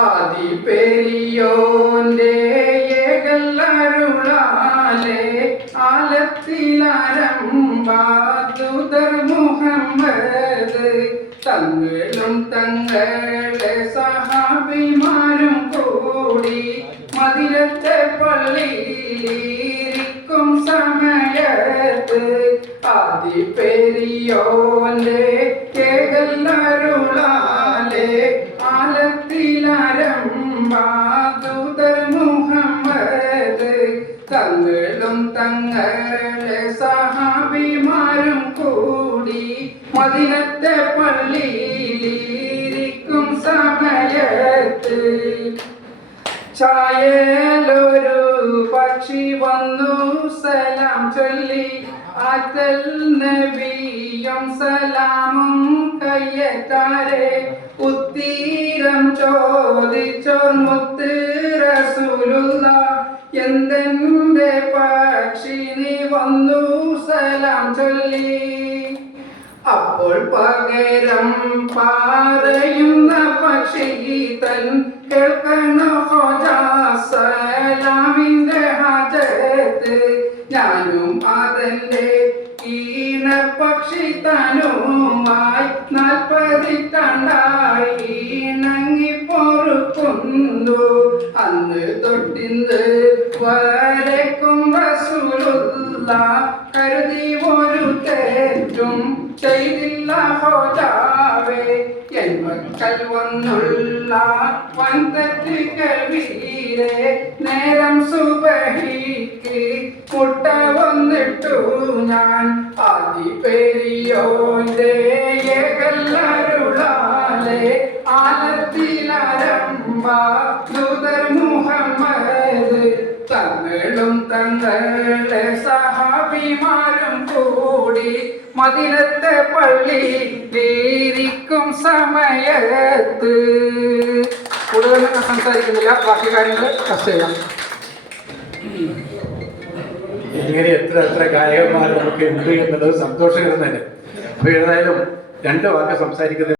ആദിപെരിയോന്റെ ഏകല്ലരുളാലെ ആലത്തിലരമ്പാതുതർ മുഹമ്മദ് തങ്ങളും തങ്ങളെ സഹാബിമാരും കൂടി മതിലത്തെ പള്ളിയിലിരിക്കും സമയത്ത്. ആദി പെരിയോന്റെ കേകല്ലരുളാലെ തങ്ങളും തങ്ങളെ സഹാബിമാരും കൂടി മദിനത്തെ പള്ളിയിലിരിക്കും സമയത്ത്. ചായലൊരു പക്ഷി വന്നു സലാം ചൊല്ലി. അതൽ നബിയും സലാമും കയ്യത്താരെ ഉത്തീരം ചോദിച്ചോർ മുത്ത് റസൂലുള്ള എന്തെന്റെ പക്ഷി നീ വന്നു സലാം ചൊല്ലി. അപ്പോൾ പകരം പാറയുന്ന പക്ഷി തൻ കേൾക്കണ? സലാമിന്റെ ഹാജത്ത് ഞാനും അതെന്റെ ഈണ പക്ഷി തനുമായി നാൽപ്പതി ഇണങ്ങി പൊറുക്കുന്നു അന്ന് തൊട്ടിന്ന് വരക്കും റസൂലുള്ള കരുതി ഒരു തേറ്റും ചെയ്തില്ല ഹോജാവേ എൻ മക്കൾ വന്നുള്ള വൻതെറ്റ് കേൾവീരെ നേരം സുബഹിക്ക് മുട്ട വന്നിട്ടു ഞാൻ. ആദിപെരിയോന്റെ ഏകല്ലരുളാലെ ആലത്തിലരമ്പ ദൂതർ മുഹമ്മദ് തങ്ങളും തങ്ങളുടെ സഹാബിമാരും കൂടി മതിലത്തെ പള്ളി വീരിക്കും സമയത്ത്. കൂടുതൽ സംസാരിക്കുന്നില്ല ബാക്കി കാര്യങ്ങൾ ചർച്ച ചെയ്യാം. ഇങ്ങനെ എത്ര എത്ര ഗായകന്മാർ നമുക്ക് ഉണ്ട് എന്നുള്ളത് സന്തോഷകരം തന്നെ അപ്പൊ ഏതായാലും രണ്ട് വാക്ക് സംസാരിക്കുന്നത്